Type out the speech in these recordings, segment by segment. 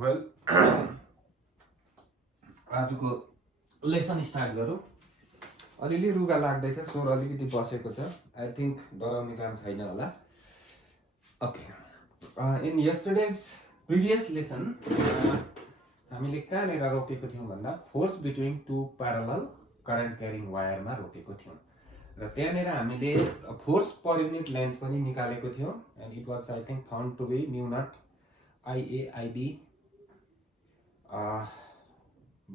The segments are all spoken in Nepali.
वेल आजको लेसन स्टार्ट गरौँ। अलिअलि रुगा लाग्दैछ, स्वर अलिकति बसेको छ। आई थिङ्क डराउने काम छैन होला। Okay, in yesterday's previous lesson हामीले कहाँनिर रोकेको थियौँ भन्दा force between two parallel current carrying वायरमा रोकेको थियौँ र त्यहाँनिर हामीले फोर्स पर युनिट लेन्थ पनि निकालेको थियौँ and it was I think found to be mu naught I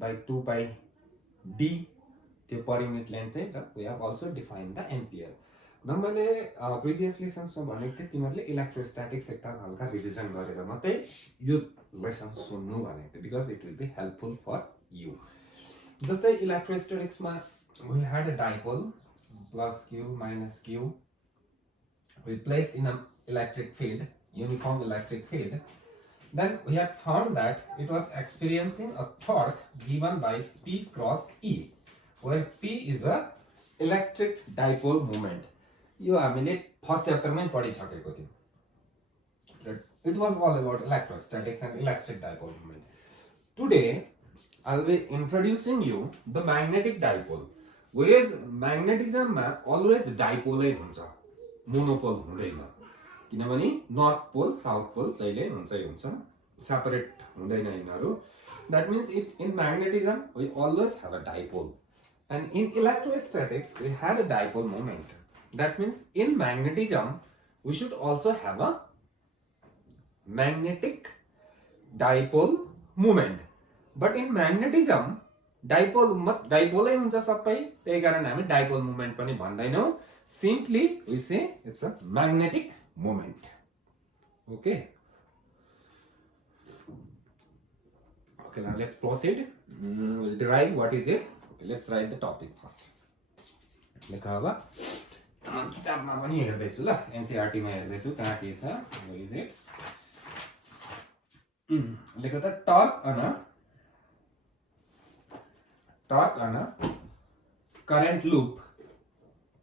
by 2 by d त्यो पर युनिट लेन्थ चाहिँ र we have also define the ampere. न मैले प्रिभियस लेसन्समा भनेको थिएँ तिमीहरूले इलेक्ट्रोस्ट्याटिक्स एकताल हल्का रिभिजन गरेर मात्रै यो लेसन सुन्नु भनेको थिएँ because it will be helpful for you. जस्तै इलेक्ट्रोस्ट्याटिक्समा we had a dipole plus Q minus Q we placed in a electric field, uniform electric field. Then we had found that it was experiencing a torque given by P cross E, where P is a electric dipole moment. यो हामीले फर्स्ट च्याप्टरमै पढिसकेको थियौँ। It was all about electrostatics and electric dipole moment. Today, I'll be introducing you the magnetic dipole. Whereas magnetism मा always dipole हुन्छ, monopole हुँदैन। किनभने नर्थ पोल साउथ पोल जहिले हुन्छै हुन्छ, सेपरेट हुँदैन यिनीहरू। That means in magnetism we always have a dipole and in electrostatics we had a dipole moment. That means in magnetism we should also have a magnetic dipole moment. But in magnetism डाइपोलै हुन्छ सबै, त्यही कारण हामी डाइपोल मोमेन्ट पनि भन्दैनौँ, simply we say it's a magnetic moment. Okay, now let's proceed. We'll derive what is it. Okay, let's write the topic first. लेखा अब किताबमा पनि हेर्दैछु ल, एनसीईआरटीमा हेर्दैछु कहाँ के छ। What is it? लेखा त torque on a current loop.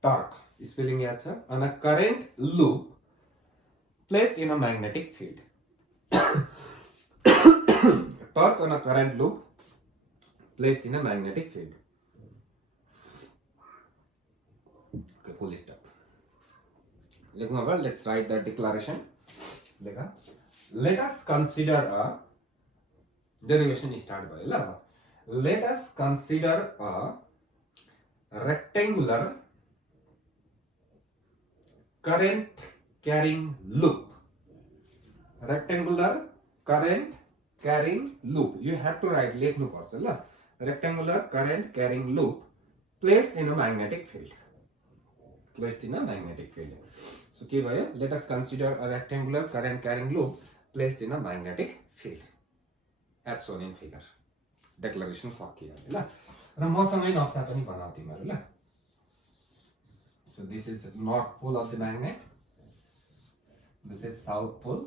Torque spelling याद छ? On a current loop placed in a magnetic field. Torque on a current loop placed in a magnetic field. Okay, full stop. Let's write the declaration. Let us consider a derivation start by. Let us consider a rectangular current carrying loop. Rectangular current carrying loop. You have to write लेख्नु पर्छ ल। Rectangular current carrying loop placed in a magnetic field. Placed in a magnetic field. So के भयो? Let us consider a rectangular current carrying loop placed in a magnetic field. As shown in figure. Declaration सकियो ल। र मसँगै नक्सा पनि बनाऊ तिमीहरु ल। So this is north pole of the magnet. This is south pole.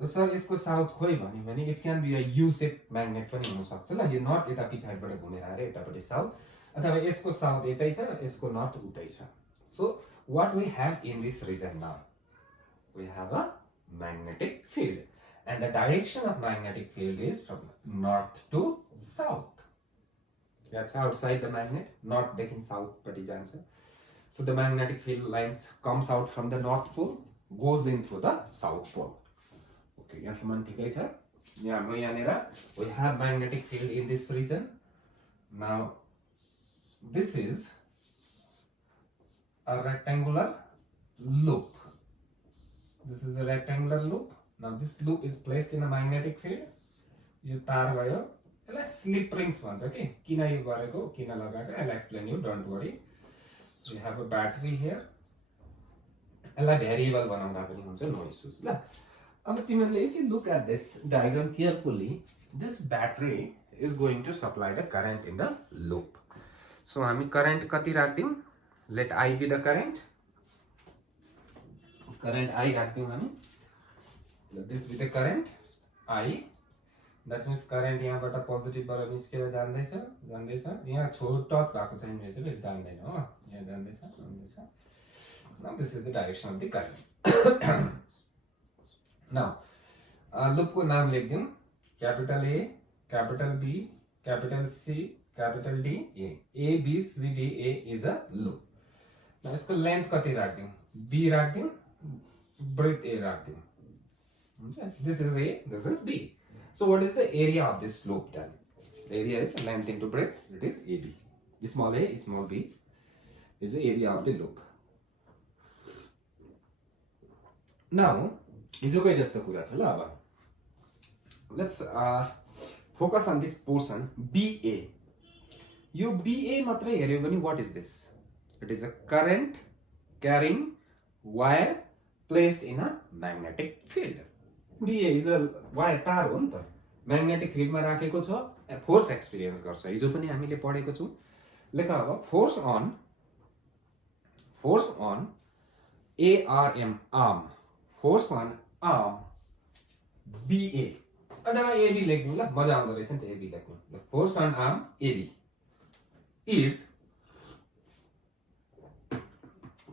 Sir यसको साउथ खोइ भन्यो भने it can be a U shape magnet पनि हुन सक्छ ल। यो नर्थ यता पछाडिबाट घुमेर आएर यतापट्टि साउथ, अथवा यसको साउथ यतै छ यसको नर्थ उतै छ। So what we have in this region now, we have a magnetic field and the direction of magnetic field is from north to south. That's outside the magnet, north देखि साउथ पट्टि जान्छ। So the magnetic field lines comes out from the north pole, goes in through the south pole. Okay, यहाँसम्म ठिकै छ। हाम्रो यहाँनिर we have magnetic field in this region. Now this is a rectangular loop. This is a rectangular loop. Now this loop is placed in a magnetic field. यो तार भयो, यसलाई स्लिप रिङ्स भन्छ के। किन यो गरेको, किन लगाएको, I'll explain you, don't worry. So you have a battery here. यसलाई भेरिएबल बनाउँदा पनि हुन्छ, नो इश्यूज ल। अब तिमीहरूले if you look at this diagram carefully, this battery is going to supply the current in the loop. So हामी current कति राख्दियौँ? Let I be the current. Current I राख्दियौँ हामी। Let this be the current I. That means current यहाँबाट पोजिटिभबाट निस्केर जाँदैछ। यहाँ टच भएको छैन रहेछ, फेरि जाँदैन हो, यहाँ जाँदैछ। Now this is the direction of the current. Now loop को नाम लेखिदिउँ capital A, capital B, capital C, capital D, A. A, B, C, D, A is a loop. Now इसको length कति राख्दिउँ? B राख्दिउँ, breadth A राख्दिउँ. This is A, this is B. So what is the area of this loop then? The area is length into breadth, it is AB. Small a, small b is the area of the loop. Now, हिजोकै जस्तो कुरा छ ल अब. Let's focus on this portion BA. यो BA मात्रै हेर्यो भने what is this? It is a current carrying wire placed in a magnetic field. BA is a wire तार हो नि त. Magnetic field मा राखेको छ, फोर्स एक्सपिरियन्स गर्छ. हिजो पनि हामीले पढेको छौं. लेख अब force on ARM arm. Force on arm BA. अथवा AB लेख्दिउँ ल, मजा आउँदो रहेछ नि त AB लेख्नु. Force on arm AB is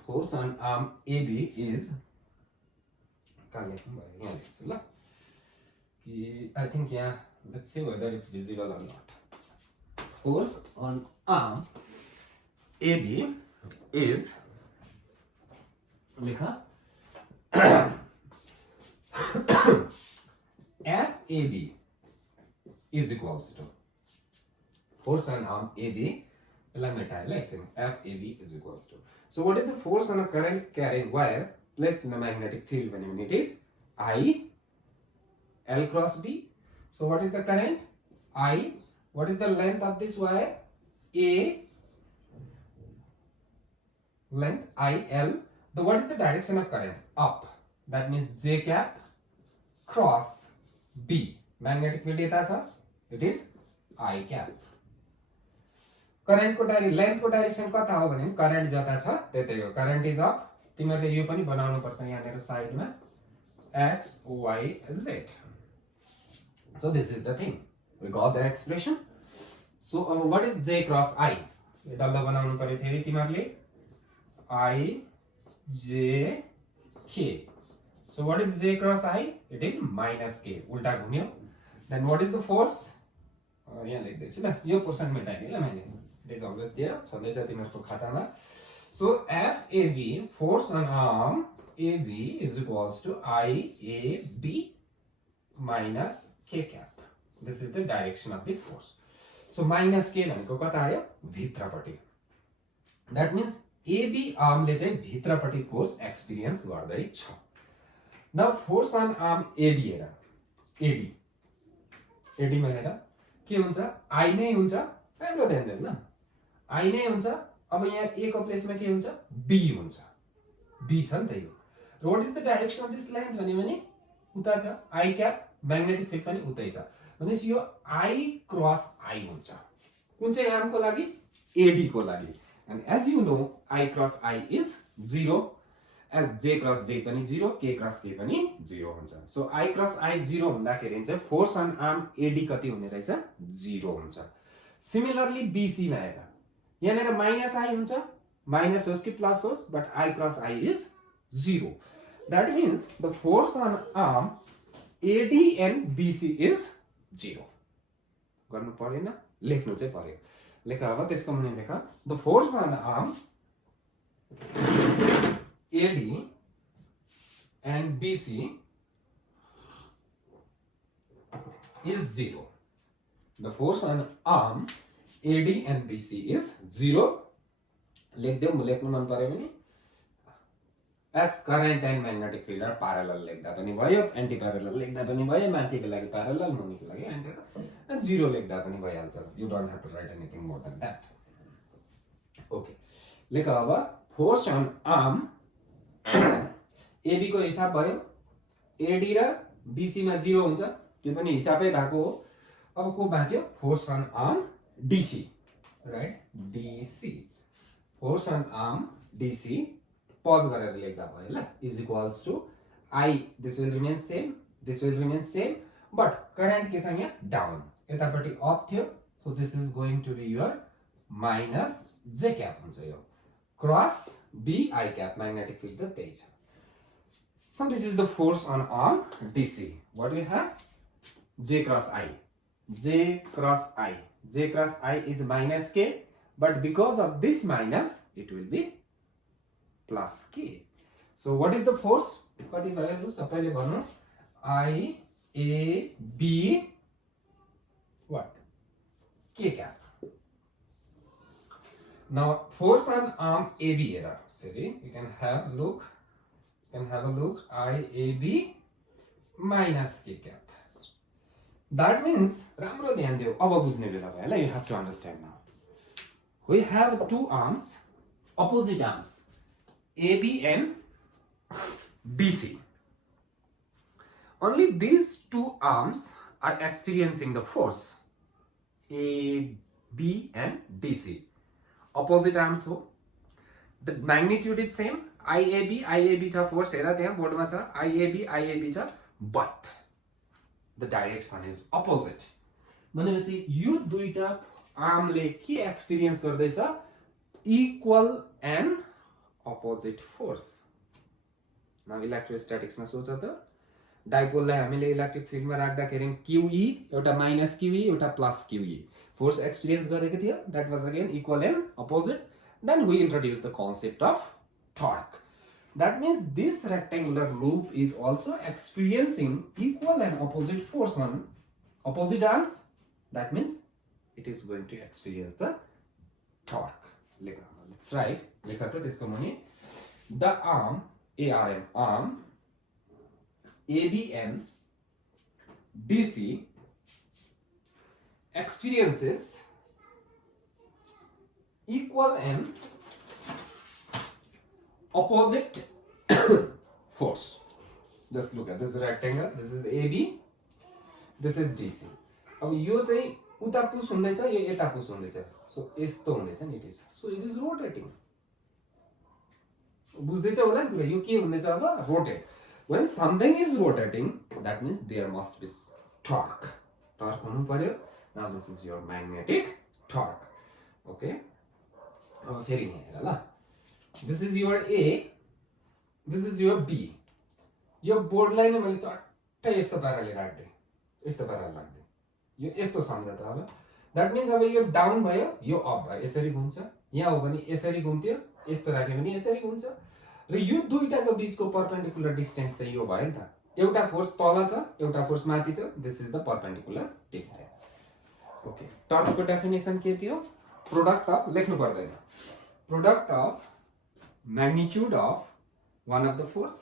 force on arm AB is कहाँ लेख्नु भयो? यहाँ लेख्छु ल. I think yeah, let's see whether it's visible or not. Force on arm AB is लिखा FAB is equals to force on arm AB. FAB is equals to. So what is the force on a current carrying wire placed in a magnetic field when it is I L cross B? So what is the current? I. What is the length of this wire? A. Length I L. What is the direction of current? Up. That means J cap cross B. Magnetic field यता छ. It is I cap. Current को length को direction कता हो भने current जता छ त्यतै हो. Current is up. तिमीहरुले यो पनि बनाउनु पर्छ यहाँनेर साइडमा X Y Z. So this is the thing. We got the expression. So what is J cross I? यो डल्ला बनाउनु पर्यो फेरि तिमीहरुले I J K. So what is J cross I? It is minus K. उल्टा घुम्यो. Then what is the force? यहाँ लेख्दैछु ल. यो पोर्सन मेटाइदिए ल मैले. It is always there. छँदै छ तिमीहरुको खातामा. So FAB, force on arm AB is equals to IAB minus K cap. This is the direction of the force. So minus K भनेको कता आयो? भित्रपट्टि. That means AB arm ले चाहिँ भित्रपट्टि फोर्स एक्सपिरियन्स गर्दै छ. Now force on arm AD हेर. AD मा हेर के हुन्छ? I नै हुन्छ. राम्रो ध्यान दिनु ल. I नै हुन्छ. अब यहाँ A को प्लेसमा के हुन्छ? B हुन्छ. B छ नि त यो. What is the direction of this length भने उता छ. I cap magnetic field पनि उतै छ. भनेपछि यो I cross I हुन्छ. कुन चाहिँ आर्म को लागि? AD को लागि. And as you know, I cross I is 0. As J cross J पनि 0, K cross K पनि 0 हुन्छ. So I cross I 0 हुँदाखेरि चाहिँ force on arm AD कति हुने रहेछ? 0 हुन्छ. Similarly BC मा हेर. यहाँनेर माइनस I हुन्छ. माइनस होस् कि प्लस होस्, but I cross I is 0. That means the force on arm AD and BC is 0. गर्नु परेन? लेख्नु चाहिँ पर्यो. लेख अब त्यसको मुनि लेख. The force on arm AD and BC is 0. The force on arm AD and BC is 0. लेख्दिउँ लेख्नु मन पर्यो भने as current and magnetic field are parallel लेख्दा पनि भयो, एन्टी प्यारलल लेख्दा पनि भयो, माथिको लागि प्यारलल, मुनिको लागि एन्टी and 0 लेख्दा पनि भइहाल्छ. You don't have to write anything more than that. Okay. लेख अब force on arm AB को हिसाब भयो. AD र BC मा 0 हुन्छ. त्यो पनि हिसाबै भएको हो. अब को बाँच्यो? Force on arm DC. Right? DC. Force on arm DC pause गरेर लेख्दा भयो ल. Is equals to I. This will remain same. This will remain same. But current के छ यहाँ? Down. यतापट्टि up थियो. So this is going to be your minus J cap हुन्छ यो. Cross B I cap magnetic field त त्यही छ. Now this is the force on arm DC. What do we have? J cross I. J cross I. J cross I is minus K, but because of this minus, it will be plus K. So what is the force? कति भयो लु सबैले भन्नु I A B what? K cap. Now force on arm AB here. We can have a look I A B minus K cap. That means राम्रो ध्यान दियो अब बुझ्ने बेला भयो ल. You have to understand now. We have two arms, opposite arms, AB and BC. Only these two arms are experiencing the force AB and DC. Opposite arms ho. The magnitude is same. IAB cha force hera त्यहाँ बोर्डमा छ IAB cha, but the direction is opposite. भनेपछि यो दुईटा आर्मले के एक्सपिरियन्स गर्दैछ? Equal and opposite force. Now इलेक्ट्रोस्ट्याटिक्समा सोच त डाइपोललाई हामीले इलेक्ट्रिक फिल्डमा राख्दाखेरि QE एउटा माइनस QE एउटा प्लस QE फोर्स एक्सपिरियन्स गरेको थियो. That was again equal and opposite. Then we introduce the concept of torque. That means this rectangular loop is also experiencing equal and opposite force on opposite arms. That means it is going to experience the torque. Let's write. The arm arm ABN DC experiences equal and opposite force. Just look at this rectangle. This is AB. This is DC. अब यो चाहिँ उता पुश हुँदैछ, यो यता पुश हुँदैछ. सो यस्तो हुँदैछ नि. It is so it is rotating. बुझ्दैछ होला नि यो के हुँदैछ अब? Rotate. When something is rotating, that means there must be torque. Torque हुनु पर्यो. Now this is your magnetic torque. Okay. अब फेरि यहाँ हेर ल. This is your A, this is your B. यो बोर्डलाई नै मैले चट्टै यस्तो पाराले राख्दै, यस्तो पाराले राख्दै. यो यस्तो सम्झ त अब. दैट मिन्स अब यो डाउन भयो, यो अप भयो, यसरी घुम्छ. यहाँ हो भने यसरी घुम्थ्यो, यस्तो राख्यो भने यसरी घुम्छ. र यो दुईटाको बीचको परपेन्डिकुलर डिस्टेन्स चाहिँ यो भयो नि त. एउटा फोर्स तल छ, एउटा फोर्स माथि छ. This is the perpendicular distance. Okay. टर्कको डेफिनेसन के थियो? प्रोडक्ट अफ लेख्नु पर्दैन. Product of magnitude of one of the force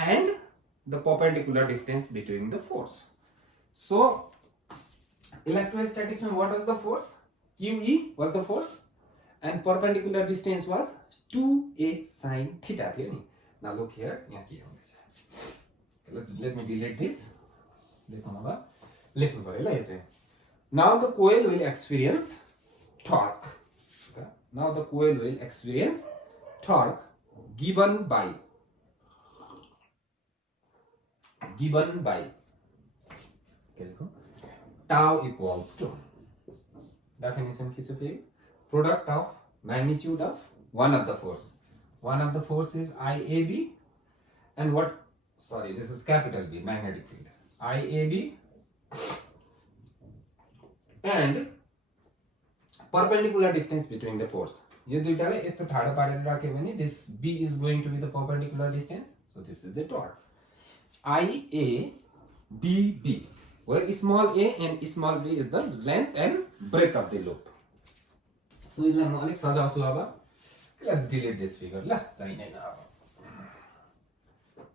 and the perpendicular distance between the force. So electrostatics, what was the force? QE was the force and perpendicular distance was 2a sine theta. Now look here. Let me delete this. Now the coil will experience torque. Now the coil will experience torque given by tau equals to definition के छ फेरि? Product of magnitude of one of the force. One of the force is IAB and what? Sorry, this is capital B, magnetic field. IAB and perpendicular distance between the force. यो दुईटालाई यस्तो ठाडो पारेर राख्यो भने this B is going to be the perpendicular distance. So this is the torque. IABB, where small a and small b is the length and breadth of the loop. So यसलाई म अलिक सजाउँछु अब. Let's delete this figure ल. चाहिँदैन अब.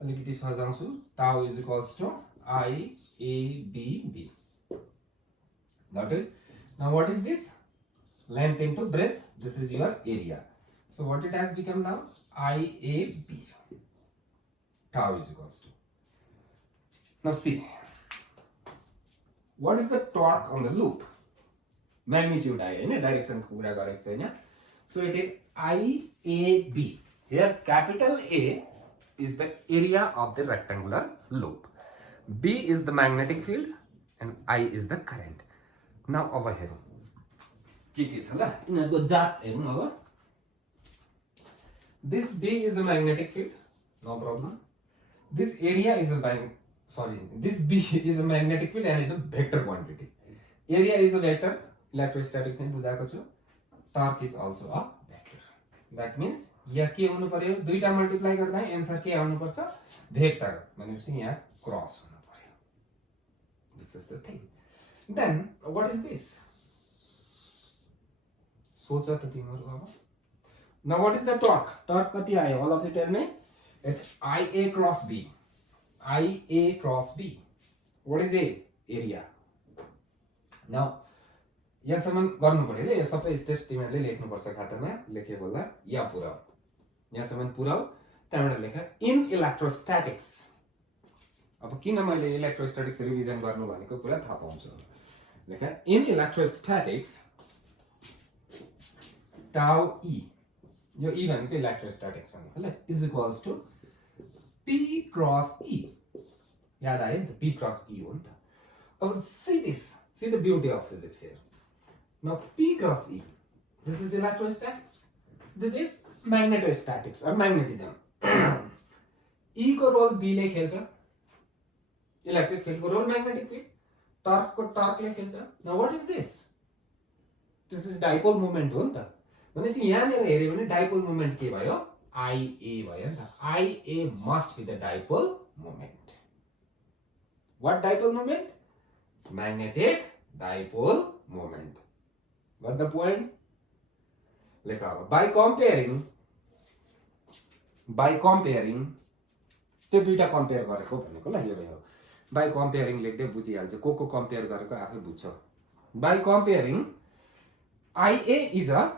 अलिकति सजाउँछु. Tau is equals to IABB. Got it? Now what is this? Length into breadth. This is your area. So what it has become now? IAB. Tau is equals to. Now see. What is the torque on the loop? Magnitude I, direction कुरा गरेको छैन. So it is IAB. Here capital A is the area of the rectangular loop. B is the magnetic field and I is the current. Now over here. के छ ल? यिनीहरुको जात हेरौँ अब. This B is a magnetic field, no problem. This area is a sorry, this B is a magnetic field and is a vector quantity. Area is a vector, electrostatics in बुझाएको छु. Torque is also a vector. That means यहाँ के हुनु पर्यो, दुईटा मल्टिप्लाई गर्दा आन्सर के आउनु पर्छ, भेक्टर. भनेपछि यहाँ क्रस हुनु पर्यो. This is the thing. Then what is this? सोच त तिम्रो अब. Now what is the torque? Torque कति आयो? All of you tell me. It's IA cross B. IA cross B. What is A? Area. Now यहाँसम्म गर्नु पर्यो ले, यो सबै स्टेप्स तिमीहरूले लेख्नुपर्छ खातामा. लेखे होला या पुराउ. यहाँसम्म पुराउ, त्यहाँबाट लेख इन इलेक्ट्रोस्टैटिक्स. अब किन मैले इलेक्ट्रोस्टैटिक्स रिभिजन गर्नु भनेको पुरा थाहा पाउँछु. लेख इन इलेक्ट्रोस्टैटिक्स टाउ E. यो E भनेको इलेक्ट्रोस्टैटिक्स भनेको ल is equals to P cross E. याद आयो नि त, P cross E हो नि त. अब see the beauty of physics here. Now P cross E, this is electrostatics, this is magnetostatics or magnetism. E को रोल B ले खेल्छ, इलेक्ट्रिक फील्ड को रोल मैग्नेटिक फील्ड, टॉर्क को टॉर्क ले खेल्छ. Now what is this? This is dipole moment हो नि त. भनेपछि यहाँनिर हेर्यो भने dipole moment के भयो? IA भयो नि त. IA must be the dipole moment. What dipole moment? Magnetic dipole moment. Got the point? लेखा अब by comparing त्यो दुईटा कम्पेयर गरेको भनेको ल यो रह्यो. by comparing लेख्दै बुझिहाल्छ, को कम्पेयर गरेको आफै बुझ्छ. by comparing IA is a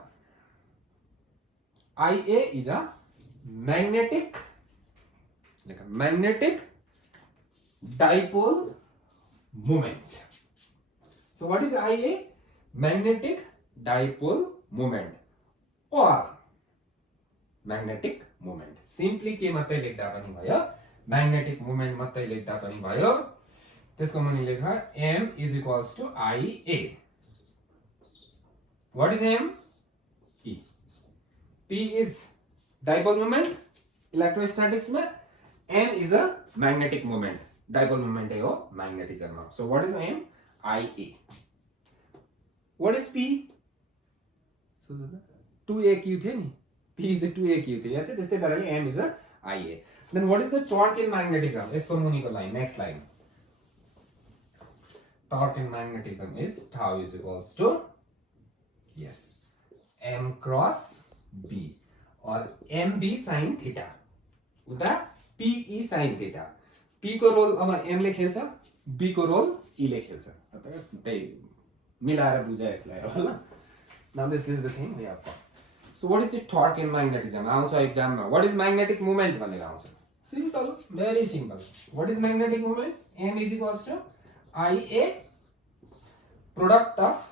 magnetic dipole moment. So what is IA? Magnetic dipole moment or magnetic moment. Simply के मात्रै लेख्दा पनि भयो, magnetic moment मात्रै लेख्दा पनि भयो. त्यसको मुनि लेख M is equals to IA. What is M? E. P is dipole moment electrostatics में, M is a magnetic moment. Dipole moment है हो magnetism में. So what is M? IA. What is P? So 2AQ थियो नि. P is the 2AQ थियो. यहाँ चाहिँ त्यस्तै पाराले M is a IA. Then what is the torque in magnetism? यसको मुनिको line, next line. Torque in magnetism is tau is equals to M cross B or MB sin theta. उता PE sin theta. P को रोल अब M ले खेल्छ, B को रोल E ले खेल्छ. त्यही मिलाएर बुझाए यसलाई होला. Now this is the thing we have got. So what is the torque in magnetism? आउँछ एक्जाम मा. What is magnetic moment भनेर आउँछ. Simple, very simple. What is magnetic moment? M is equals to IA product of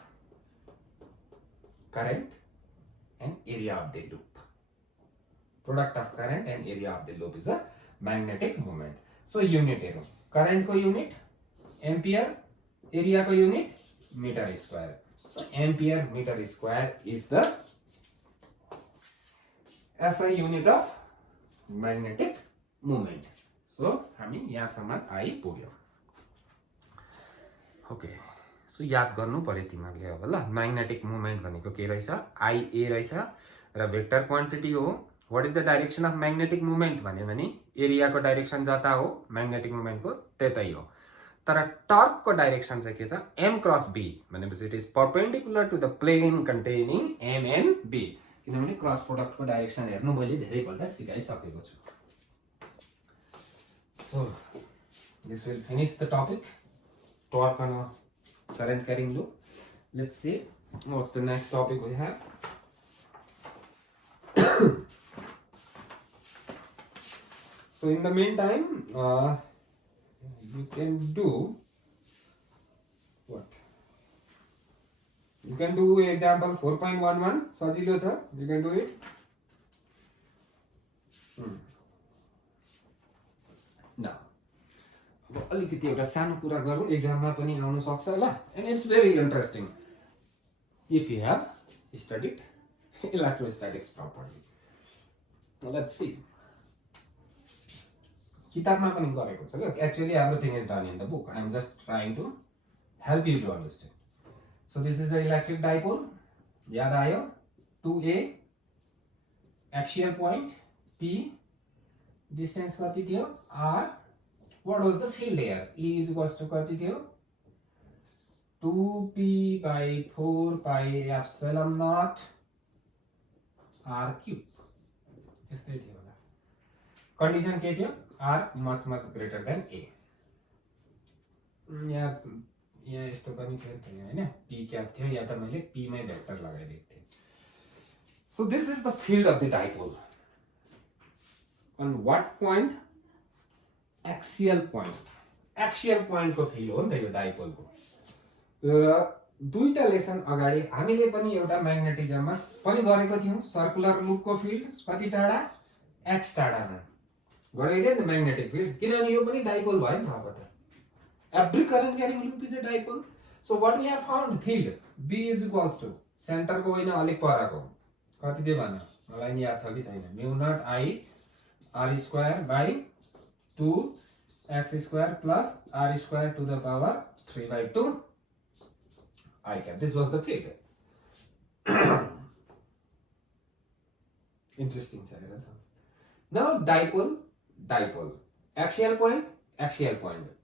current and area of the loop. Product of current and area of the loop is a magnetic moment. So unit हेरौँ. Current को unit ampere, area को unit meter square. So ampere meter square is the SI unit of magnetic moment. So हामी यहाँसम्म आइपुग्यौँ. Okay. So याद गर्नु पर्यो तिमीहरूले अब ल. म्याग्नेटिक मुभमेन्ट भनेको के रहेछ? IA रहेछ र भेक्टर क्वान्टिटी हो. What is the direction of magnetic movement भन्यो भने एरियाको डाइरेक्सन जता हो म्याग्नेटिक मुभमेन्टको त्यतै हो. तर टर्कको डाइरेक्सन चाहिँ के छ? M क्रस B भनेपछि it is perpendicular to the plane containing M and B. किनभने क्रस प्रोडक्टको डाइरेक्सन हेर्नु मैले धेरैपल्ट सिकाइसकेको छु. So this will finish the topic. Torque on a current carrying loop. Let's see what's the next topic we have. So in the meantime, you can do what? You can do example 4.11. Sajilo sir, you can do it. Now, अलिकति एउटा सानो कुरा गरौँ, एक्जाममा पनि आउन सक्छ ल. And it's very interesting if you have studied electrostatics properly. Now let's see. किताबमा पनि गरेको छ क्या actually everything is done in the book I am just trying to help you to understand so this is the electric dipole याद आयो 2a axial point p distance कति थियो r what was the field here E is equals to कति थियो 2p by 4 pi epsilon naught r cube यस्तै थियो होला कन्डिसन के थियो r much greater than a यहाँ यस्तो पनि थियो हैन p क्याप थियो या त मैले p मै भेक्टर लगाइदिएको थिएँ so this is the field of the dipole on what point axial point को फिल्ड हो नि त यो डाइपोल को र दुईटा लेसन अगाडि हामीले पनि एउटा म्याग्नेटिजममा पनि गरेको थियौं सर्कुलर लुप को फिल्ड कति टाढा x टाढामा गरेको थियो नि म्याग्नेटिक फिल्ड किनभने यो पनि डाइपोल भयो नि त अब त every current carrying loop is a dipole so what we have found field b is equals to centre को होइन अलिक परको कति थियो भन मलाई नि याद छ कि छैन mu naught i r square by 2 x square plus r square to the power 3 by 2 I cap. This was the field. Interesting, sir. Now dipole. Axial point.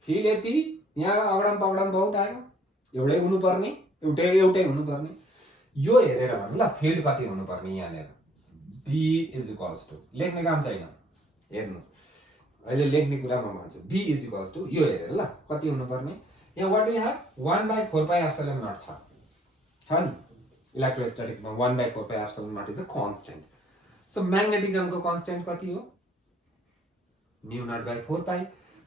Field यति यहाँ अगडम पगडम बहुत आयो एउटै हुनु पर्ने एउटै हुनु पर्ने यो हेरेर भन्नु ल फिल्ड कति हुनु पर्ने यहाँनेर b is equals to लेख्ने काम छैन हेर्नु अहिले लेख्ने कुरा म भन्छु b is equals to यो हेरेर ल कति हुनु पर्ने यहाँ what we have 1/4 pi epsilon naught छ नि इलेक्ट्रोस्टैटिक्स मा 1/4 pi epsilon naught is a constant so magnetism को कांस्टेंट कति हो म्यु नट बाइ 4 pi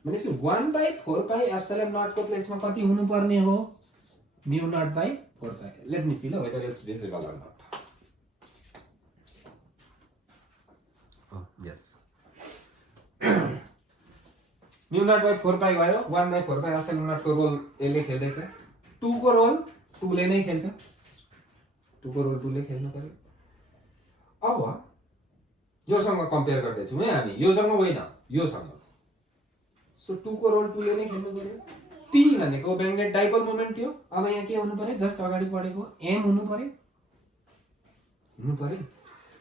भनेपछि 1/4 pi epsilon naught को प्लेस मा कति हुनु पर्ने हो mu naught by 4 pi let me see ल whether it's visible or not yes mu naught by 4 pi भयो 1/4 pi epsilon naught को रोल यसले खेल्दै छ 2 को रोल 2 ले नै खेल्छ 2 को रोल 2 ले खेल्नु पर्यो अब योसँग कम्पेयर गर्दै छौं है हामी योसँग होइन योसँग सो 2 को रोल 2 ले नै खेल्नु पर्यो p भनेको म्याग्नेट डाइपोल मोमेन्ट थियो अब यहाँ के हुनु पर्यो जस्ट अगाडि पढेको m हुनु पर्यो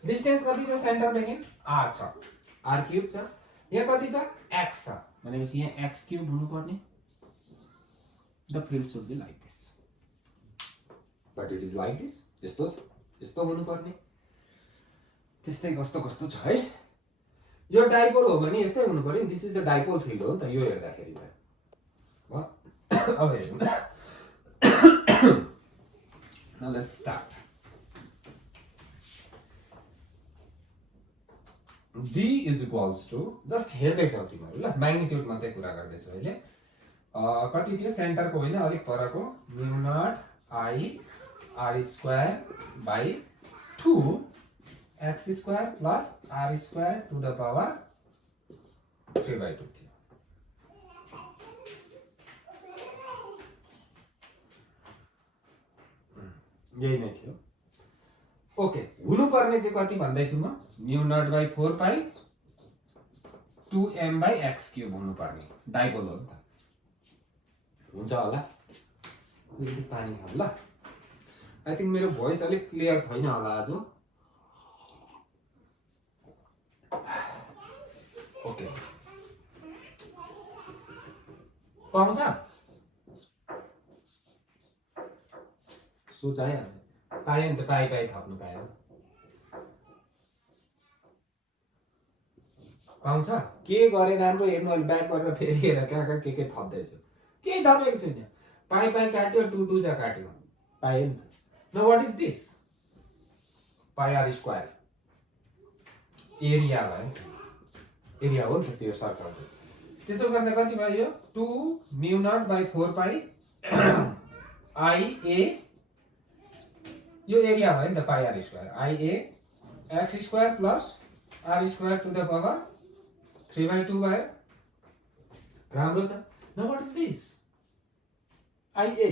डिस्टेन्स कति छ सेन्टर देखि r छ r क्यूब छ यहाँ कति छ x छ भनेपछि यहाँ x क्यूब हुनु पर्ने the field should be like this but it is like this यस्तो हुनु पर्ने त्यस्तै कस्तो छ है यो डाइपोल हो भने यस्तै हुनु पर्यो this is a dipole field हो नि त यो हेर्दाखेरि त अब हेरौँ now let's start d is equals to just हेर्दै छौ तिमीहरु ल म्याग्निट्युड मात्रै कुरा गर्दै छौ अहिले कति थियो सेन्टर को होइन अलिक परको mu naught i r square by 2 x square plus r square to the power 3 by 2 थियो यही नै थियो ओके हुनु पर्ने चाहिँ कति भन्दै छु म mu naught by 4 pi 2m by x cube हुनु पर्ने डाइपोल हो नि त हुन्छ होला अलिकति पानी खाऊ ल आई थिंक मेरो भोइस अलिक क्लियर छैन होला आज ओके पाउँछ सोचायो पाए नि त पाए थप्नु पायो पाउँछ के गरे राम्रो हेर्नु अलि ब्याक गरेर फेरि हेर कहाँ के थप्दैछु केही थपेको छैन पाए काट्यो 2 2 जा काट्यो पाए नि no what is this pi are square area भयो एरिया हो नि त्यो सर्कल त्यसो गर्दा कति भयो 2 mu naught by 4 pi I A यो एरिया भयो नि त pi are square I A X square plus R square to the power 3 by 2 भयो राम्रो छ now what is this I A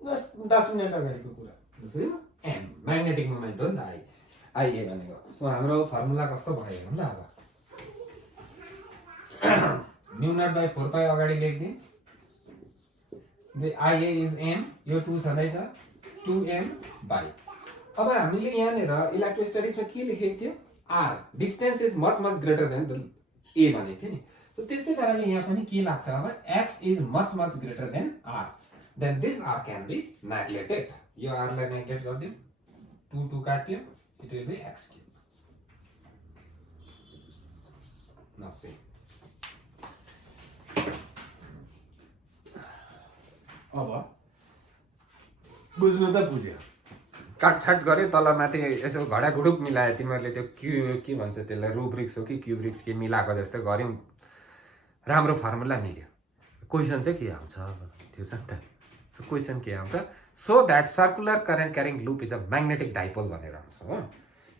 just 10 minute अगाडिको कुरा this is M magnetic moment हो नि त आई ए भनेको सो हाम्रो फर्मुला कस्तो भयो होला अब म्यु नट बाई 4 पाई अगाडि लेख्दिएँ IA इज m, यो 2 छँदैछ 2m बाई। अब हामीले यहाँनिर इलेक्ट्रोस्ट्याटिक्समा के लेखेको थियो, r distance is much much greater then the a भनेको थियो नि। सो त्यस्तै पाराले यहाँ पनि के लाग्छ अब, x is much much greater than r, then this r can be neglected. यो r लाई नेग्लेक्ट गरिदियो, 2 2 काट्यो, it will be x cube. नसे अब बुझ्नु त बुझ्यो, काटछाट गरे तलमाथि यसो घडाघुडुक मिलायो तिमीहरूले, त्यो के भन्छ त्यसलाई, रुब्रिक्स हो कि क्युब्रिक्स के मिलाएको जस्तो गर्यौँ, राम्रो फर्मुला मिल्यो। क्वेसन चाहिँ के आउँछ त्यो छ नि त। सो क्वेसन के आउँछ, so that circular current carrying loop is a magnetic dipole भनेर आउँछ हो।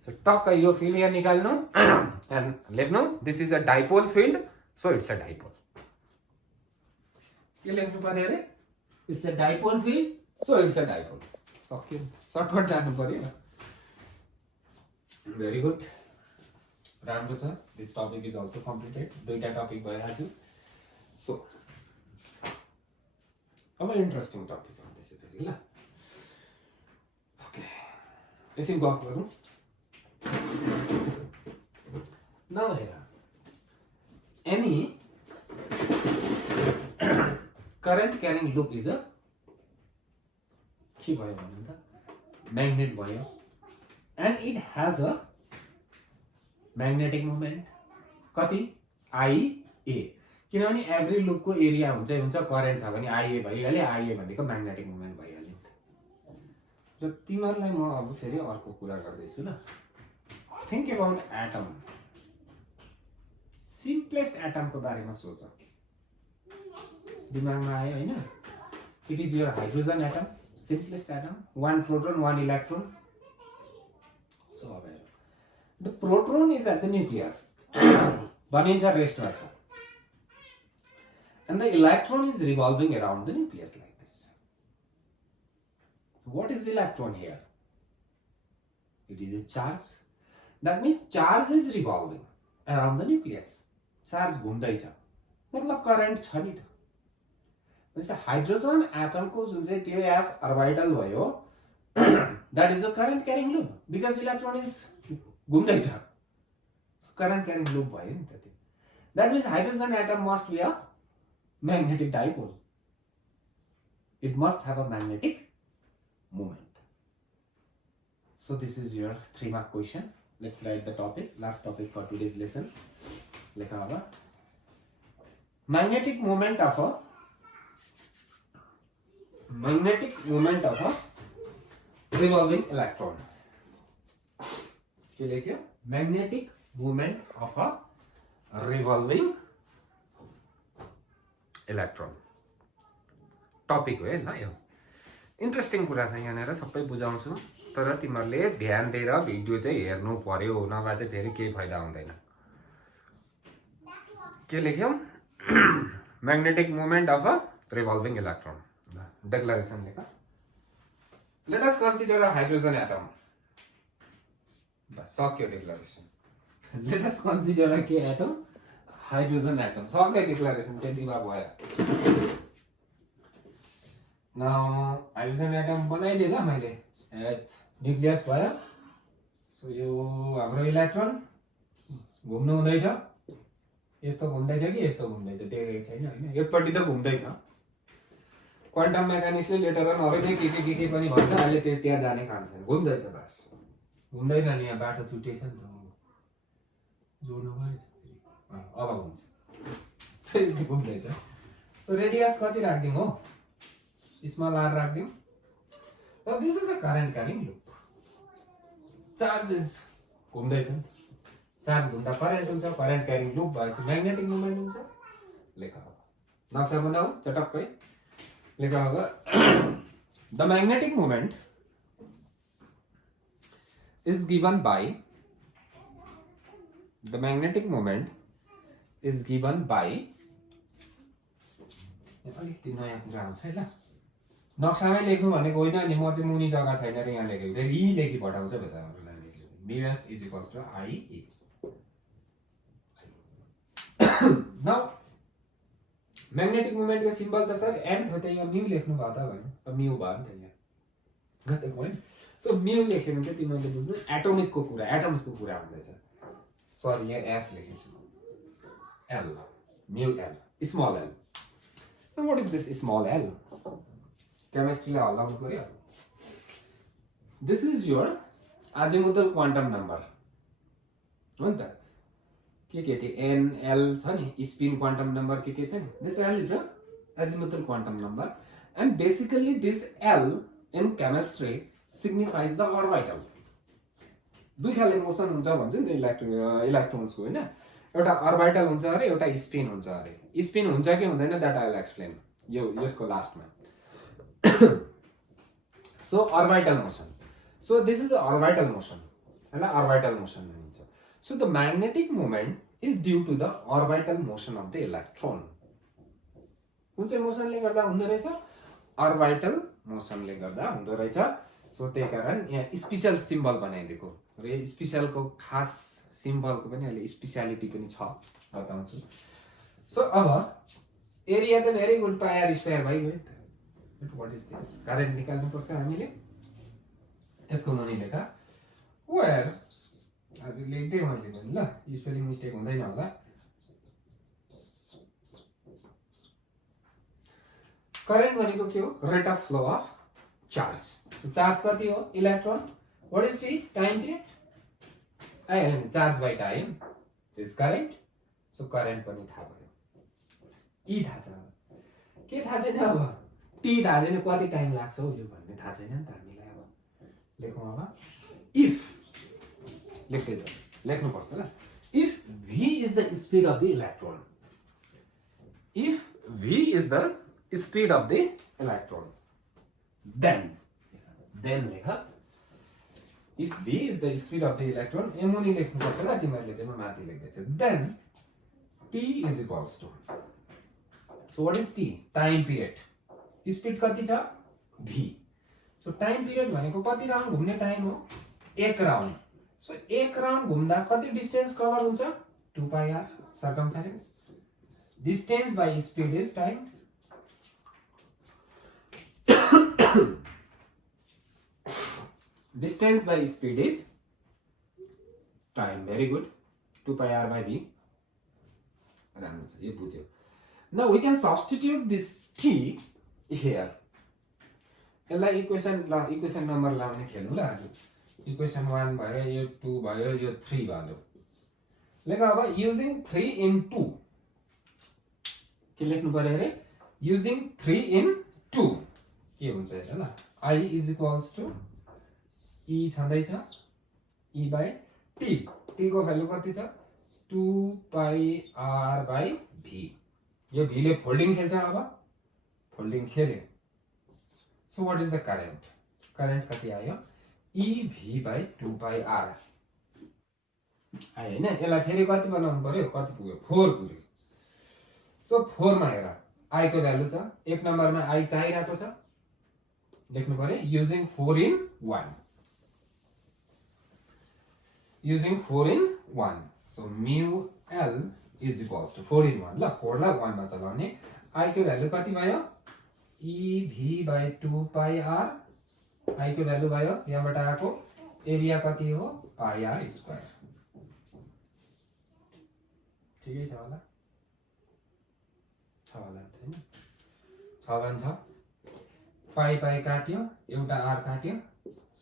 सो टक्क यो फिल्ड यहाँ निकाल्नु एन्ड लेख्नु this is a dipole field, so it's a dipole. के लेख्नु पर्यो अरे, it's a dipole field, so it's a dipole. सक्यो, सर्टकट जानु पर्यो। भेरी गुड, राम्रो छ। This topic is also completed, दुईटा टपिक भइहाल्यो। सो अब इन्ट्रेस्टिङ टपिक हो त्यसै फेरि ल। ओके, यसरी गफ गरौँ। नभएर any current carrying loop is a के भयो भन्नु त, म्याग्नेट भयो, and it has a magnetic moment कति, IA। किनभने एभ्री लुपको एरिया हुन्छ करेन्ट छ भने IA भइहाल्यो, IA भनेको म्याग्नेटिक मोमेन्ट भइहाल्यो नि त। र तिमीहरूलाई म अब फेरि अर्को कुरा गर्दैछु ल। थिङ्क अबाउट एटम, सिम्पलेस्ट एटमको बारेमा सोच, दिमागमा आयो होइन? It is your hydrogen atom, simplest atom, 1 proton 1 electron. So the proton is at the nucleus, भनिन्छ रेस्टमा छ, and the electron is revolving around the nucleus like this. What is the electron here? It is a charge. That means charge is revolving around the nucleus. Charge घुम्दैछ, मतलब करन्ट छ नि त। हाइड्रोजन एटमको जुन चाहिँ त्यो एस अर्बिटल भयो, that is the current carrying loop, because electron is घुम्दैछ, करन्ट क्यारिङ लुप भयो नि त त्यो। That means hydrogen atom must be a magnetic dipole, it must have a magnetic moment. So this is your 3 mark question. Let's write the topic, last topic for today's lesson. लेखा अब magnetic moment of a revolving electron. के लेख्यो, magnetic movement of a revolving electron। Topic हो है ल। यो इन्ट्रेस्टिङ कुरा छ, यहाँनिर सबै बुझाउँछु, तर तिमीहरूले ध्यान दिएर भिडियो चाहिँ हेर्नु पर्यो, नभए चाहिँ फेरि केही फाइदा हुँदैन। के लेख्यौ, magnetic moment of a revolving electron. Declaration लेखा, let us consider a hydrogen atom। बस सक्यो declaration. let us consider a के एटम, हाइड्रोजन एटम, सक्यो डिक्लेरेसन, त्यति भए भयो। नाउ हाइड्रोजन एटम बनाइदिएँ ल मैले, न्युक्लियस भयो। सो यो हाम्रो इलेक्ट्रोन घुम्नु हुँदैछ, यस्तो घुम्दैछ कि यस्तो घुम्दैछ देखेको छैन होइन, एकपट्टि त घुम्दैछ। क्वान्टम मेकानिक्सले लेटर अन अरू के पनि भन्छ, अहिले त्यहाँ जाने काम छैन, घुम्दैछ बस। घुम्दैन नि, यहाँ बाटो छुटेछ नि त, जोड्नु पर्यो अब घुम्छ। सो घुम्दैछ। सो रेडियस कति राखिदिउँ हो, स्मल आर राखिदिउँ। This is a current carrying loop, charges घुम्दैछ, चार्ज घुम्दा करेन्ट हुन्छ, करेन्ट क्यारिङ लुप भएपछि म्याग्नेटिक मुभमेन्ट हुन्छ। लेख अब नक्सा बनाऊ चटक्कै। लेखा होगा the magnetic moment is given by अलिकति नयाँ कुरा आउँछ है ल। नक्सामै लेख्नु भनेको होइन नि, म चाहिँ मुनि जग्गा छैन र यहाँ लेखेको, फेरि यी लेखी पठाउँछ भेटाहरूलाई लेख्नु। BS = IE। नाउ म्याग्नेटिक मोमेन्टको सिम्बल त सर एम थियो त यहाँ म्यू लेख्नु भयो त भने अब म्यू भयो नि त यहाँ got the point so mu लेख्यो भने चाहिँ तिमीहरूले बुझ्नु एटोमिकको कुरा एटम्सको कुरा हुँदैछ सरी यहाँ एस लेखेछु L mu L small L Now what is this small l? Chemistry लाई हल्लाउनु पर्यो This is your azimuthal quantum number हो नि त के थियो n l छ नि spin quantum number के छ नि This l is a azimuthal quantum number and basically this l in chemistry signifies the orbital दुई खाले मोसन हुन्छ भन्छ नि इलेक्ट्रोन्सको हैन एउटा अर्बिटल हुन्छ अरे एउटा स्पिन हुन्छ अरे स्पिन हुन्छ कि हुँदैन दैट आई विल एक्सप्लेन यो यसको लास्टमा so orbital motion so this is a orbital motion हैन अर्बिटल मोसन भनिन्छ so the magnetic moment is due to the orbital motion of the electron कुन चाहिँ मोसनले गर्दा हुँदो रहेछ अर्बिटल मोसनले गर्दा हुँदो रहेछ सो त्यही कारण यहाँ स्पेशल सिम्बल बनाइदिएको र स्पेशलको खास सिम्बलको पनि अहिले स्पेशलिटी पनि छ बताउँछु सो अब एरिया त भेरी गुड पायर स्क्वायर भइगयो but what is this current निकाल्नु पर्छ हामीले यसको मुनि लेखा वेयर आज लेख्दै मैले पनि ल स्पेलिङ मिस्टेक हुँदैन होला करेन्ट भनेको के हो rate of flow of charge so charge कति हो electron what is T time period आइहाल्यो charge by time this current so current पनि थाहा भयो ई थाहा छ के थाहा छैन अब टी थाहा छैन कति टाइम लाग्छ हो यो भन्ने थाहा छैन नि त हामीलाई अब लेखौँ अब इफ लेख्दै जाऊ लेख्नुपर्छ ल if v is the speed of the electron if v is the speed of the electron then लेख if v is the speed of the electron मुनि लेख्नुपर्छ ल तिमीहरूले चाहिँ म माथि लेख्दैछु then t is equals to so what is t time period speed कति छ v so time period भनेको कति राउन्ड घुम्ने टाइम हो एक राउन्ड so एक राउन्ड घुम्दा कति डिस्टेन्स कभर हुन्छ 2 pi r circumference distance by speed is time distance by speed is time very good 2 pi r by v राम्रो छ यो बुझ्यो now we can substitute this t here यसलाई इक्वेसन नम्बर लाउने खेल्नु ल आज इक्वेसन 1 भयो यो 2 भयो यो 3 भयो लेख अब युजिङ 3 in 2 के लेख्नु पर्यो रे युजिङ 3 in 2 के हुन्छ हेर ल I is equals to E छँदैछ E by T T को भ्यालु कति छ 2 pi r by v यो v ले फोल्डिङ खेल्छ अब फोल्डिङ खेल्यो so what is the current current कति आयो E v by 2 pi r आयो हैन यसलाई फेरि कति बनाउनु पर्यो कति पुग्यो 4 पुग्यो सो 4 मा हेर I को भ्यालु छ एक नम्बरमा I चाहिरहेको छ लेख्नु पर्यो using 4 in 1 using 4 in 1 so mu l is equals to 4 in 1 ल 4 लाई 1 मा चलाउने I को भ्यालु कति भयो E v by 2 pi r I को भ्यालु भयो यहाँबाट आको एरिया कति हो pi r स्क्वायर ठिकै छ होला हैन 6 भने छ pi pi काट्यो एउटा r काट्यो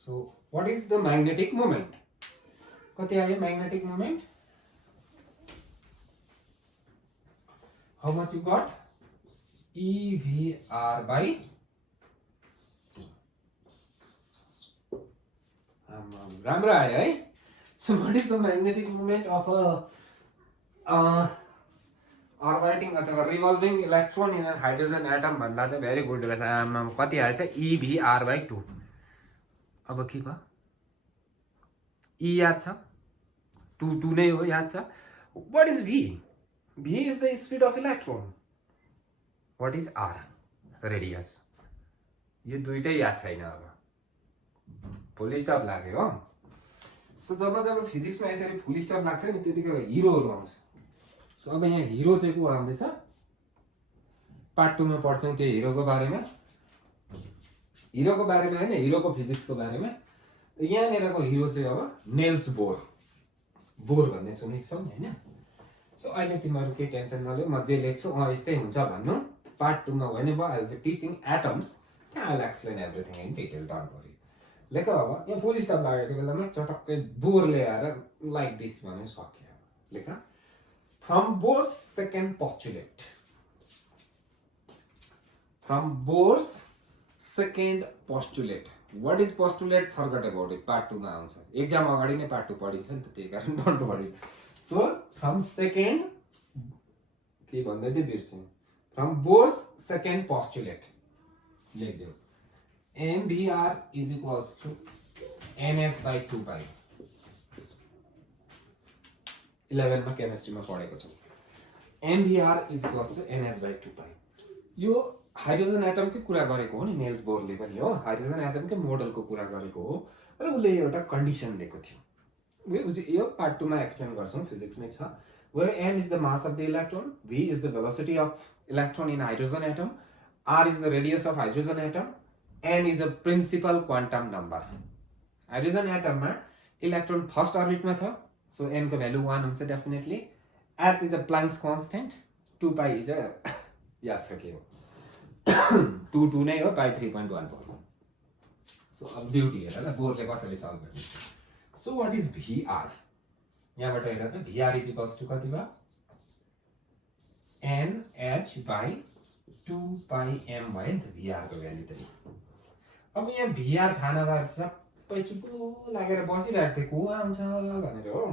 so what is the magnetic moment कति आयो magnetic moment how much you got EVR by राम्रो आयो है so what is the magnetic moment of a orbiting अथवा revolving electron in a hydrogen atom भन्दा चाहिँ very good रहेछ कति आएछ EVR by 2 अब के भयो E याद छ 2 नै हो याद छ what is V V is the speed of electron what is R radius यो दुईटै याद छैन अब फुल स्टप लाग्यो हो सो जब फिजिक्समा यसरी फुल स्टप लाग्छ नि त्यतिकै हिरोहरु आउँछ सो अब यहाँ हिरो चाहिँ को आउँदैछ पार्ट 2 मा पढ्छौं त्यो हिरोको बारेमा हैन हिरोको फिजिक्सको बारेमा यहाँनिरको हिरो चाहिँ अब नेल्स बोर भन्ने सुनेको छौ हैन सो अहिले तिमीहरु के टेन्सन नलिऊ म जे लेख्छु यस्तै हुन्छ भन्नु पार्ट 2 मा whenever I'll be teaching atoms I'll explain everything in detail don't worry लेख अब यहाँ फुल स्टप लागेको बेलामा चटक्कै बोर ल्याएर लाइक दिस भने सक्यो लेख from Bohr's second postulate what is postulate forget about it part 2 मा आउँछ एक्जाम अगाडि नै पार्ट 2 पढिन्छ नि त त्यही कारण don't worry so from second के भन्दै थिए बिर्सिनु from Bohr's second postulate लेख्दियौ mvr is equals to nh by 2 pi 11 मा केमिस्ट्रीमा पढेको छौ mvr is equals to nh by 2 pi यो हाइड्रोजन एटमकै कुरा गरेको हो नि नेल्स बोरले पनि हो हाइड्रोजन एटमकै मोडलको कुरा गरेको हो र उले एउटा कन्डिसन दिएको थियो यो पार्ट 2 मा एक्सप्लेन गर्छौं फिजिक्समै छ where m is the mass of the electron v is the velocity of electron in hydrogen atom r is the radius of hydrogen atom n is a principal quantum number hydrogen atom मा इलेक्ट्रोन फर्स्ट ऑर्बिट मा छ सो n को भ्यालु 1 हुन्छ definitely h is a Planck's constant 2 pi is a याद छ के हो 2 नै हो pi 3.14 सो अब ब्युटी हेर ल बोरले कसरी सल्भ गर्ने सो व्हाट इज vr यहाँबाट हेर त vr इज इक्वल्स टु कति भयो nh by 2 pi m भयो नि त vr को भ्यालु त अब यहाँ vr थाहा नभएर सबै चुप्पो लागेर बसिरहेको थिए को आउँछ भनेर हो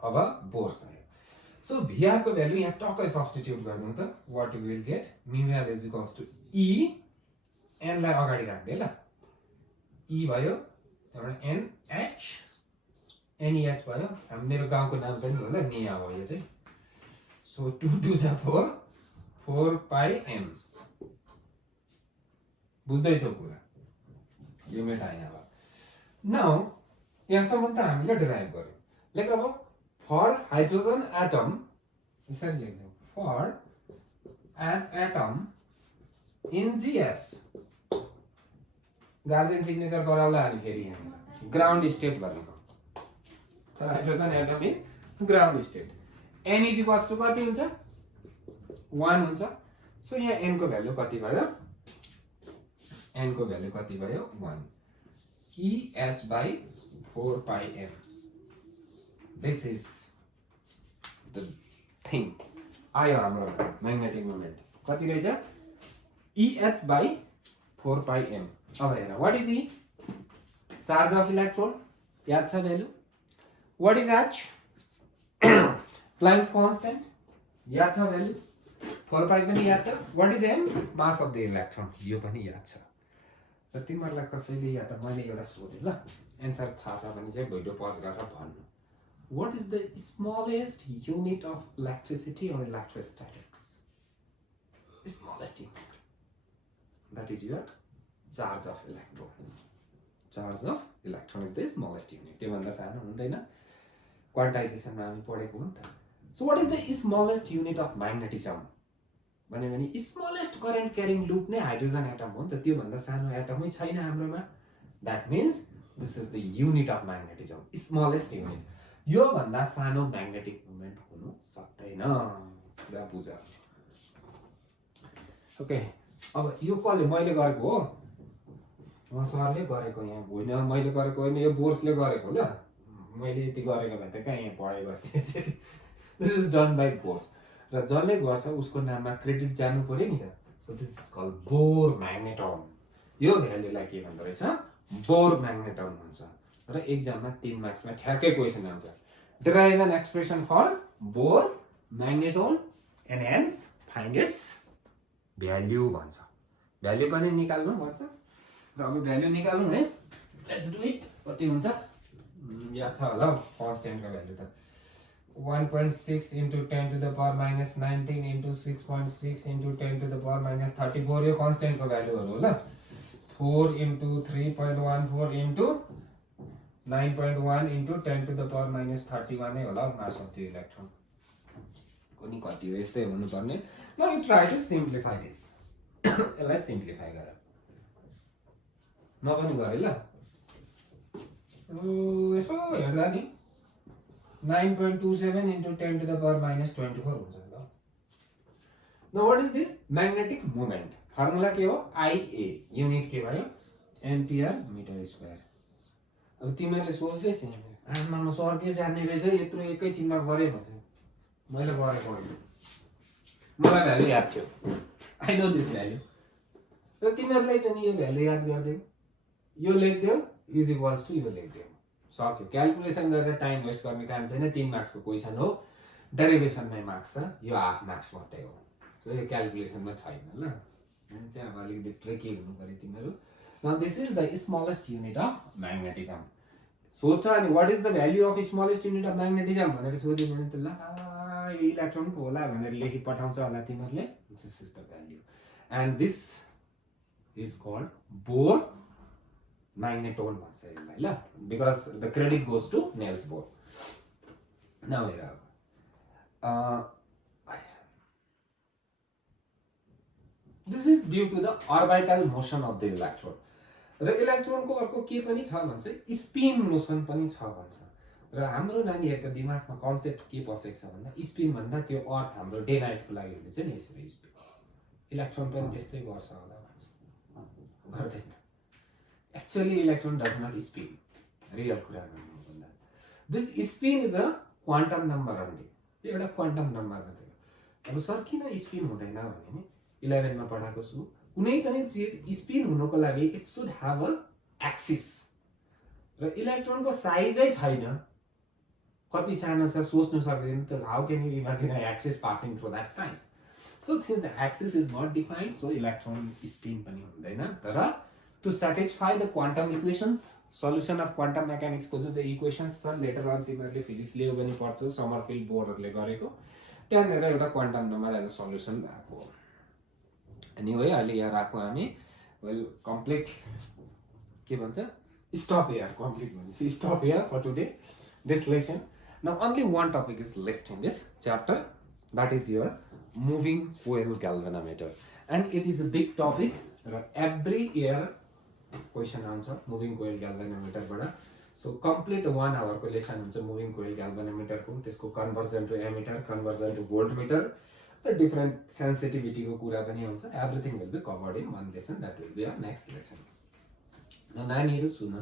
अब बोर्स आयो सो vr को भ्यालु यहाँ टक्कै सब्स्टिट्युट गर्दियौ त what you will get μl is equals to e n लाई अगाडि राख्दै ल e भयो त्यहाँबाट nh NEH भयो मेरो गाउँको नाम पनि हो ल निया हो यो चाहिँ सो 2 2 जा 4 pi m बुझ्दै छौ कुरा यो मेटाए अब नाउ यहाँसम्म त हामीले डिराइभ गर्यौं लेख अब फर हाइड्रोजन एटम यसरी लेख्छौं for H atom in GS guardian signature गराउला अनि फेरि यहाँ ग्राउन्ड स्टेट भनेको hydrogen atom in ground state n is equals to कति हुन्छ 1 हुन्छ सो यहाँ n को भ्यालु कति भयो n को भ्यालु कति भयो 1 EH by 4 pi m this is the thing आयो हाम्रो म्याग्नेटिक मोमेन्ट कति रहेछ EH by 4 pi m अब हेर what is E charge of electron याद छ value what is H Planck's constant याद छ भ्यालु 4 pi पनि याद छ what is M mass of the electron यो पनि याद छ र तिमीहरुलाई कसैले या त मैले एउटा सोधे ल आन्सर थाहा छ भने चाहिँ भिडियो पज गरेर भन्नु what is the smallest unit of electricity or electrostatics smallest unit that is your charge of electron is the smallest unit त्यो भन्दा सानो हुँदैन क्वान्टाइजेसनमा हामी पढेको हो नि त so what is the smallest unit of magnetism भने स्मलेस्ट करेन्ट क्यारिङ लुप नै हाइड्रोजन एटम हो नि त त्यो भन्दा सानो एटमै छैन हाम्रोमा that means this is the unit of magnetism smallest unit यो भन्दा सानो म्याग्नेटिक मोमेन्ट हुनु सक्दैन कुरा बुझ ओके अब यो कसले मैले गरेको हो सरले गरेको यहाँ होइन मैले गरेको होइन यो बोर्सले गरेको ल मैले यति गरेको भए त कहाँ यहाँ पढाइ गर्थेँ this is done by Bohr's र जसले गर्छ उसको नाममा क्रेडिट जानु पर्यो नि त so this is called Bohr magneton यो भ्यालुलाई के भन्दो रहेछ बोर म्याग्नेटोन भन्छ र एक्जाममा 3 मार्क्समा ठ्याक्कै क्वेशन आउँछ derive an expression for Bohr magneton and hence find its value भन्छ भ्यालु पनि निकाल्नु भन्छ र अब भ्यालु निकाल्नु है लेट्स डु इट कति हुन्छ याद छ होला कन्स्टेन्टको भ्यालु त 1.6 into 10 to the power minus 19 into 6.6 into 10 to the power minus 34 यो constant को value हो ल 4 into 3.14 into 9.1 into 10 to the power minus 31 है होला mass of the electron कुनै कति हो यस्तै हुनुपर्ने now you try to simplify this यसलाई सिम्प्लिफाई गर म पनि गरेँ ल यसो हेर्दा नि 9.27 into 10 to the power minus 24 हुन्छ ल now what is this magnetic moment formula के हो IA युनिट के भयो एम्पियर मिटर स्क्वायर अब तिमीहरूले सोच्दै छ आमामा सर के जान्ने रहेछ यत्रो एकैछिनमा गरे भन्छ मैले गरेको होइन मलाई भ्यालु याद थियो आई नो दिस भ्यालु र तिमीहरूलाई पनि यो भ्यालु याद गरिदेऊ यो लेख्देऊ इज इक्वल्स टु यो लेख्देऊ सक्यो क्याल्कुलेसन गरेर टाइम वेस्ट गर्ने काम छैन 3 मार्क्सको क्वेसन हो डेरिभेसनमै मार्क्स छ यो हाफ मार्क्स मात्रै हो सो यो क्याल्कुलेसनमा छैन ल चाहिँ अब अलिकति ट्रिकी हुनु पर्यो तिमीहरू now this is the smallest unit of magnetism सोच अनि what is the value of smallest unit of magnetism भनेर सोध्यो भने त ल यो इलेक्ट्रोन पो होला भनेर लेखि पठाउँछ होला तिमीहरूले this is the value and this is called Bohr magneton भन्छ यसलाई ल because the credit goes to Niels Bohr now हेर this is due to the orbital motion of the electron र इलेक्ट्रोनको अर्को के पनि छ भन्छ स्पिन मोसन पनि छ भन्छ र हाम्रो नानीहरूको दिमागमा कन्सेप्ट के बसेको छ भन्दा स्पिन भन्दा त्यो अर्थ हाम्रो डे नाइटको लागि हुन्छ नि यसरी स्पिन इलेक्ट्रोन पनि त्यस्तै गर्छ होला भन्छ गर्दैन actually electron does not spin real कुरा गर्नु भन्दा this spin is a quantum number only एउटा क्वान्टम नम्बर मात्रै अब सर किन स्पिन हुँदैन भने नि 11 मा पढाएको छु कुनै पनि चीज स्पिन हुनको लागि it should have a axis र इलेक्ट्रोनको साइजै छैन कति सानो छ सोच्नु सक्दैन त how can you imagine a axis passing through that size so since the axis is not defined so electron spin पनि हुँदैन तर to satisfy the quantum equations solution of quantum mechanics को जुन चाहिँ इक्वेशन्स छ लेटर अन तिमीहरूले फिजिक्स लियो भने पढ्छौ समरफिल्ड बोर्डहरूले गरेको त्यहाँनिर एउटा quantum number as a solution आएको हो एनीवे अहिले यहाँ राखौँ हामी वेल कम्प्लिट के भन्छ स्टप हियर कम्प्लिट भन्छ stop here for today this lesson now only one topic is left in this chapter that is your moving coil galvanometer and it is a big topic र एभ्री इयर क्वेसन आउँछ मुभिङ कोइल ग्याल्भेनोमिटरबाट सो कम्प्लिट 1 आवरको लेसन हुन्छ मुभिङ कोइल ग्याल्भेनोमिटरको त्यसको conversion to ammeter conversion to voltmeter different sensitivity को कुरा पनि आउँछ everything will be covered in one lesson that will be our next lesson now नानीहरु सुन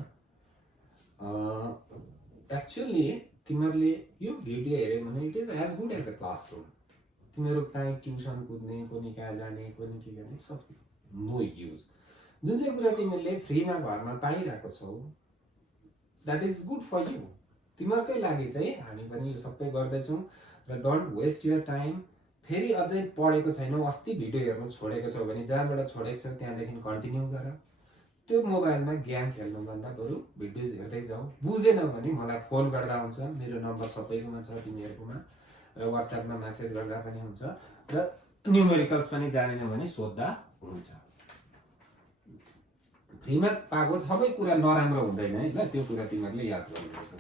एक्चुअली तिमीहरूले यो भिडियो हेर्यो भने it is as good as a classroom तिमीहरू कहीँ ट्युसन कुद्ने कुनै कहाँ जाने कुनै के गर्ने सब नो युज जुन चाहिँ कुरा तिमीहरूले फ्रीमा घरमा पाइरहेको छौ that is good for you तिमीहरूकै लागि चाहिँ हामी पनि यो सबै गर्दैछौँ र डोन्ट वेस्ट युर टाइम फेरि अझै पढेको छैनौ अस्ति भिडियो हेर्नु छोडेको छौ भने जहाँबाट छोडेको छौ त्यहाँदेखि कन्टिन्यू गर त्यो मोबाइलमा गेम खेल्नुभन्दा बरु भिडियोज हेर्दै जाऊ बुझेन भने मलाई फोन गर्दा हुन्छ मेरो नम्बर सबैकोमा छ तिमीहरूकोमा र व्हाट्सएपमा मेसेज गर्दा पनि हुन्छ र न्युमेरिकल्स पनि जानेन भने सोध्दा हुन्छ फ्रीमा पाएको सबै कुरा नराम्रो हुँदैन है ल त्यो कुरा तिमीहरूले याद गर्नुपर्छ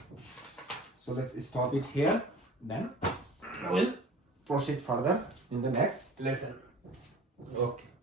so let's stop it here then will proceed further in the next lesson. Okay.